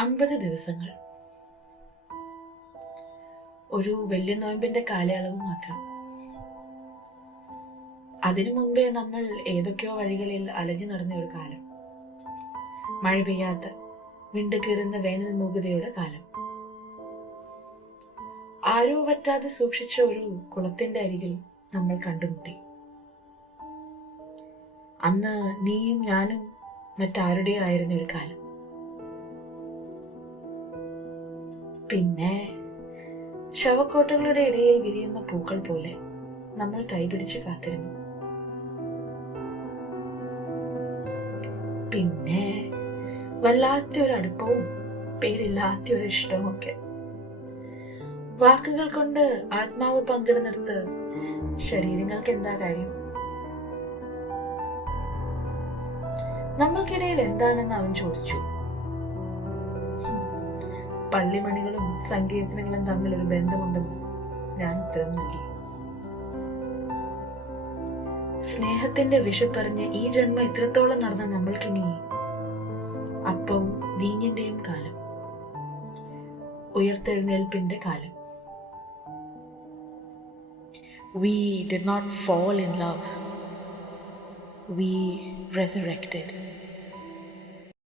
50 ദിവസങ്ങൾ, ഒരു വലിയ നോയമ്പിന്റെ കാലയളവ് മാത്രം. അതിനു മുൻപേ നമ്മൾ ഏതൊക്കെയോ വഴികളിൽ അലഞ്ഞു നടന്ന ഒരു കാലം, മഴ പെയ്യാത്ത വിണ്ടുകീറുന്ന വേനൽ മൂകതയുടെ കാലം. ആരോ പറ്റാതെ സൂക്ഷിച്ച ഒരു കുളത്തിന്റെ അരികിൽ നമ്മൾ കണ്ടുമുട്ടി. അന്ന് നീയും ഞാനും മറ്റാരുടെയോ ആയിരുന്ന ഒരു കാലം. പിന്നെ ശവക്കോട്ടകളുടെ ഇടയിൽ വിരിയുന്ന പൂക്കൾ പോലെ നമ്മൾ കൈപിടിച്ച് കാത്തിരുന്നു. പിന്നെ വല്ലാത്ത ഒരു അടുപ്പവും പേരില്ലാത്ത ഒരു ഇഷ്ടവും ഒക്കെ. വാക്കുകൾ കൊണ്ട് ആത്മാവ് പങ്കിടുന്നിടത്ത് ശരീരങ്ങൾക്ക് എന്താ കാര്യം? നമ്മൾക്കിടയിൽ എന്താണെന്ന് അവൻ ചോദിച്ചു. പള്ളിമണികളും സങ്കീർത്തനങ്ങളും തമ്മിൽ ഒരു ബന്ധമുണ്ടെന്ന് ഞാൻ ഉത്തരം നൽകി. സ്നേഹത്തിന്റെ വിശപ്പറിഞ്ഞ് ഈ ജന്മം ഇത്രത്തോളം നടന്ന നമ്മൾക്കിനി അപ്പവും വീഞ്ഞിന്റെയും കാലം, ഉയർത്തെഴുന്നേൽപ്പിന്റെ കാലം. We did not fall in love. We resurrected.